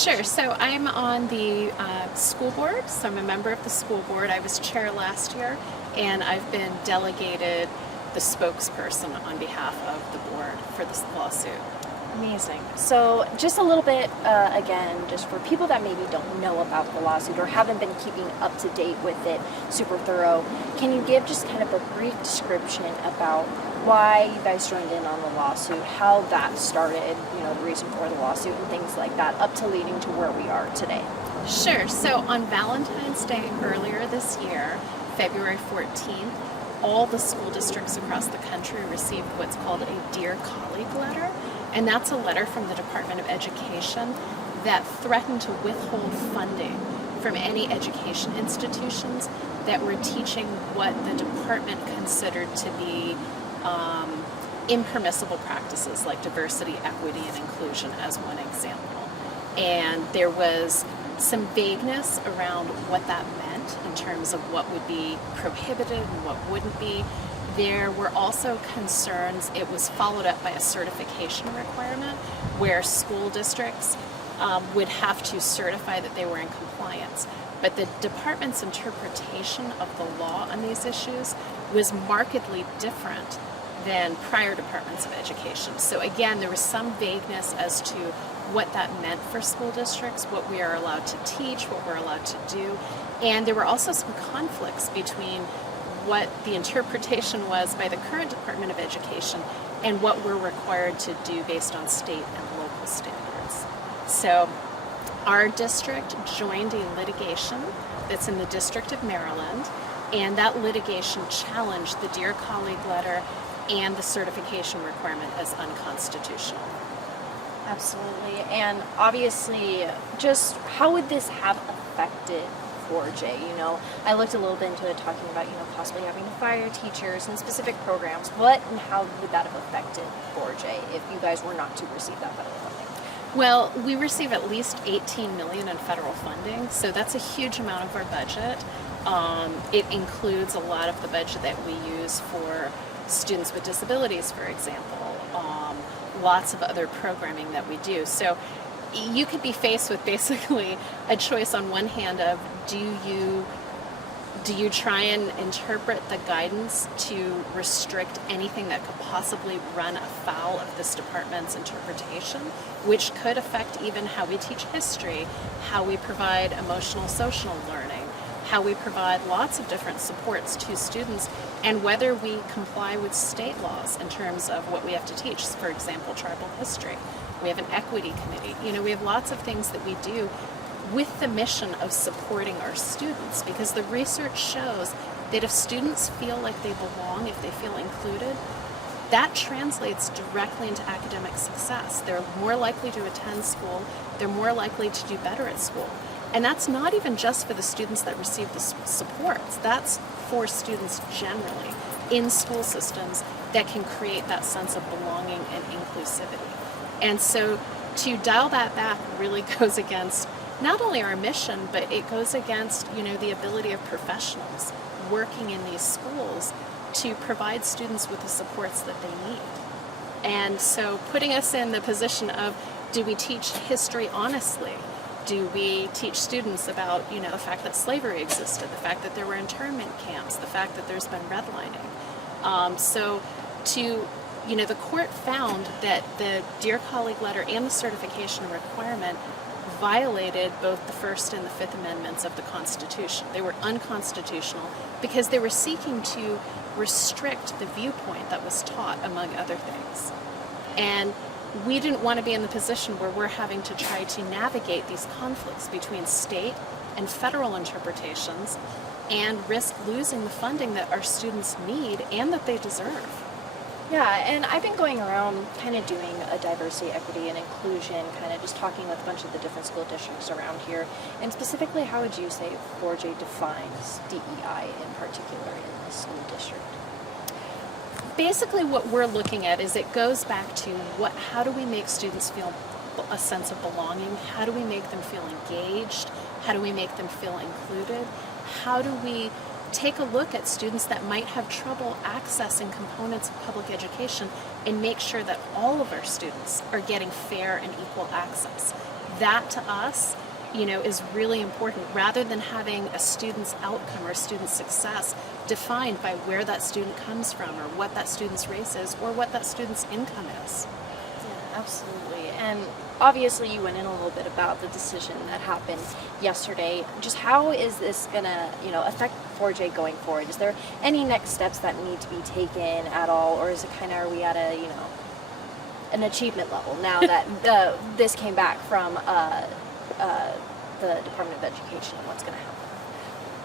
Sure. So I'm on the school board, so I'm a member of the school board. I was chair last year, and I've been delegated the spokesperson on behalf of the board for this lawsuit. Amazing. So just a little bit, again, just for people that maybe don't know about the lawsuit or haven't been keeping up to date with it super thorough, can you give just kind of a brief description about why you guys joined in on the lawsuit, how that started, the reason for the lawsuit and things like that, up to leading to where we are today? Sure. So on Valentine's Day earlier this year, February 14th, all the school districts across the country received what's called a Dear Colleague letter. And that's a letter from the Department of Education that threatened to withhold funding from any education institutions that were teaching what the department considered to be impermissible practices like diversity, equity, and inclusion as one example. And there was some vagueness around what that meant in terms of what would be prohibited and what wouldn't be. There were also concerns. It was followed up by a certification requirement where school districts would have to certify that they were in compliance. But the department's interpretation of the law on these issues was markedly different than prior departments of education. So again, there was some vagueness as to what that meant for school districts, what we are allowed to teach, what we're allowed to do. And there were also some conflicts between what the interpretation was by the current Department of Education and what we're required to do based on state and local standards. So our district joined a litigation that's in the District of Maryland, and that litigation challenged the Dear Colleague letter and the certification requirement as unconstitutional. Absolutely. And obviously, just how would this have affected 4J? I looked a little bit into it, talking about, possibly having to fire teachers and specific programs. What and how would that have affected 4J if you guys were not to receive that federal funding? Well, we receive at least $18 million in federal funding, so that's a huge amount of our budget. It includes a lot of the budget that we use for students with disabilities, for example, lots of other programming that we do. So you could be faced with basically a choice on one hand of do you try and interpret the guidance to restrict anything that could possibly run afoul of this department's interpretation, which could affect even how we teach history, how we provide emotional social learning, how we provide lots of different supports to students, and whether we comply with state laws in terms of what we have to teach. For example, tribal history. We have an equity committee. We have lots of things that we do with the mission of supporting our students, because the research shows that if students feel like they belong, if they feel included, that translates directly into academic success. They're more likely to attend school. They're more likely to do better at school. And that's not even just for the students that receive the supports. That's for students generally in school systems that can create that sense of belonging and inclusivity. And so to dial that back really goes against not only our mission, but it goes against, the ability of professionals working in these schools to provide students with the supports that they need. And so putting us in the position of, do we teach history honestly? Do we teach students about, the fact that slavery existed, the fact that there were internment camps, the fact that there's been redlining? The court found that the Dear Colleague letter and the certification requirement violated both the First and the Fifth Amendments of the Constitution. They were unconstitutional because they were seeking to restrict the viewpoint that was taught, among other things. And we didn't want to be in the position where we're having to try to navigate these conflicts between state and federal interpretations and risk losing the funding that our students need and that they deserve. Yeah, and I've been going around kind of doing a diversity, equity, and inclusion, kind of just talking with a bunch of the different school districts around here. And specifically, how would you say 4J defines DEI in particular in the school district? Basically, what we're looking at is it goes back to how do we make students feel a sense of belonging? How do we make them feel engaged? How do we make them feel included? How do we take a look at students that might have trouble accessing components of public education and make sure that all of our students are getting fair and equal access? That to us, is really important, rather than having a student's outcome or student's success defined by where that student comes from or what that student's race is or what that student's income is. Yeah, absolutely. And obviously you went in a little bit about the decision that happened yesterday. Just how is this gonna, affect 4J going forward? Is there any next steps that need to be taken at all, or is it kind of, are we at a, an achievement level now that this came back from the Department of Education and what's going to happen?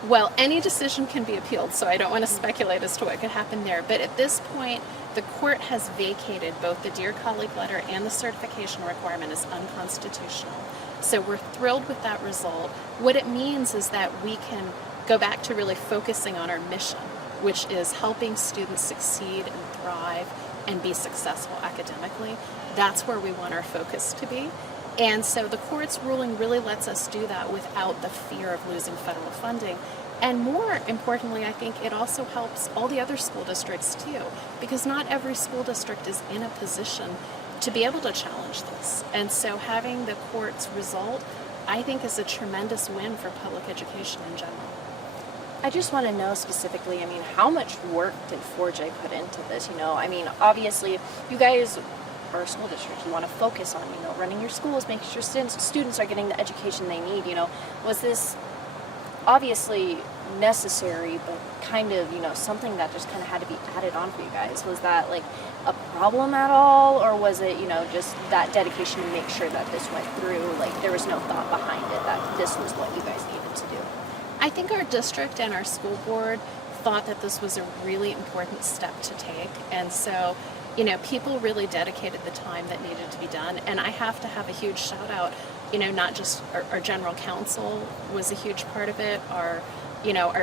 Well, any decision can be appealed, so I don't want to speculate as to what could happen there. But at this point, the court has vacated both the Dear Colleague letter and the certification requirement as unconstitutional. So we're thrilled with that result. What it means is that we can go back to really focusing on our mission, which is helping students succeed and thrive and be successful academically. That's where we want our focus to be. And so the court's ruling really lets us do that without the fear of losing federal funding. And more importantly, I think it also helps all the other school districts too, because not every school district is in a position to be able to challenge this. And so having the court's result, I think, is a tremendous win for public education in general. I just want to know specifically, how much work did 4J put into this? Obviously, you guys are a school district. You want to focus on, running your schools, making sure students are getting the education they need. Was this obviously necessary, but kind of, something that just kind of had to be added on for you guys? Was that like a problem at all, or was it, just that dedication to make sure that this went through? Like, there was no thought behind it that this was what you guys needed to do? I think our district and our school board thought that this was a really important step to take. And so, people really dedicated the time that needed to be done. And I have to have a huge shout out, not just our general counsel was a huge part of it, our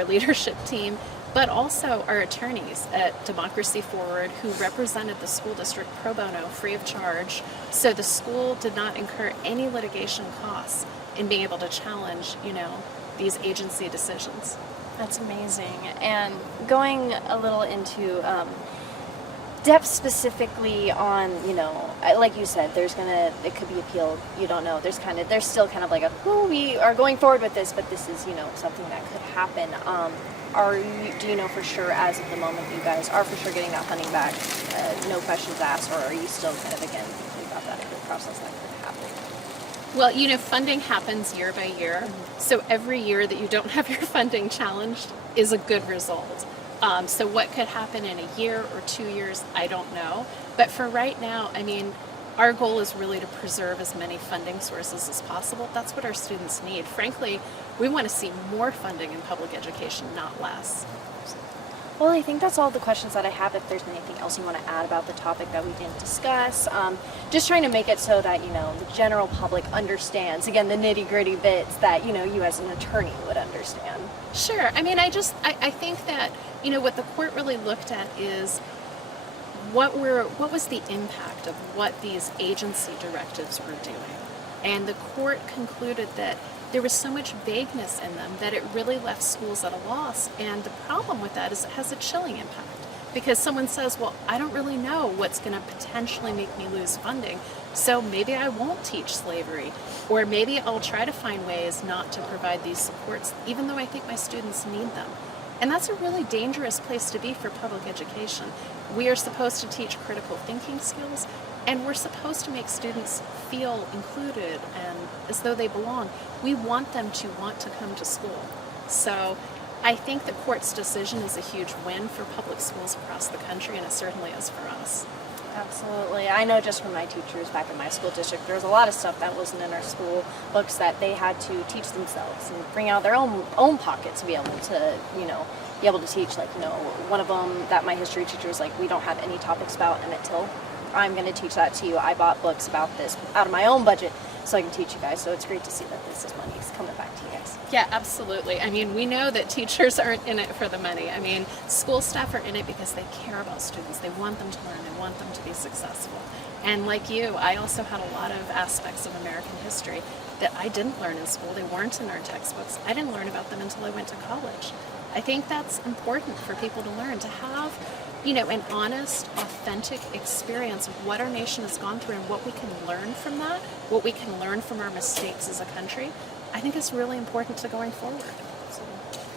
leadership team, but also our attorneys at Democracy Forward, who represented the school district pro bono, free of charge. So the school did not incur any litigation costs in being able to challenge, these agency decisions. That's amazing. And going a little into depth specifically on, like you said, it could be appealed. You don't know. There's still kind of like we are going forward with this, but this is, something that could happen. Do you know for sure as of the moment you guys are for sure getting that funding back, no questions asked, or are you still kind of, again, thinking about that process that could happen? Well, funding happens year by year. So every year that you don't have your funding challenged is a good result. So what could happen in a year or 2 years, I don't know. But for right now, our goal is really to preserve as many funding sources as possible. That's what our students need. Frankly, we want to see more funding in public education, not less. Well, I think that's all the questions that I have. If there's anything else you want to add about the topic that we didn't discuss, just trying to make it so that, the general public understands, again, the nitty-gritty bits that, you as an attorney would understand. Sure. I think that, what the court really looked at is what was the impact of what these agency directives were doing. And the court concluded that there was so much vagueness in them that it really left schools at a loss. And the problem with that is it has a chilling impact, because someone says, well, I don't really know what's going to potentially make me lose funding, so maybe I won't teach slavery, or maybe I'll try to find ways not to provide these supports, even though I think my students need them. And that's a really dangerous place to be for public education. We are supposed to teach critical thinking skills, and we're supposed to make students feel included and as though they belong. We want them to want to come to school. So I think the court's decision is a huge win for public schools across the country, and it certainly is for us. Absolutely. I know just from my teachers back in my school district, there was a lot of stuff that wasn't in our school books that they had to teach themselves and bring out their own pocket to be able to, be able to teach. Like, one of them that my history teacher was like, we don't have any topics about Emmett Till. I'm going to teach that to you. I bought books about this out of my own budget so I can teach you guys. So it's great to see that this money is coming back to you guys. Yeah, absolutely. We know that teachers aren't in it for the money. School staff are in it because they care about students. They want them to learn. They want them to be successful. And like you, I also had a lot of aspects of American history that I didn't learn in school. They weren't in our textbooks. I didn't learn about them until I went to college. I think that's important for people to learn, to have, an honest, authentic experience of what our nation has gone through and what we can learn from that, what we can learn from our mistakes as a country. I think is really important to going forward.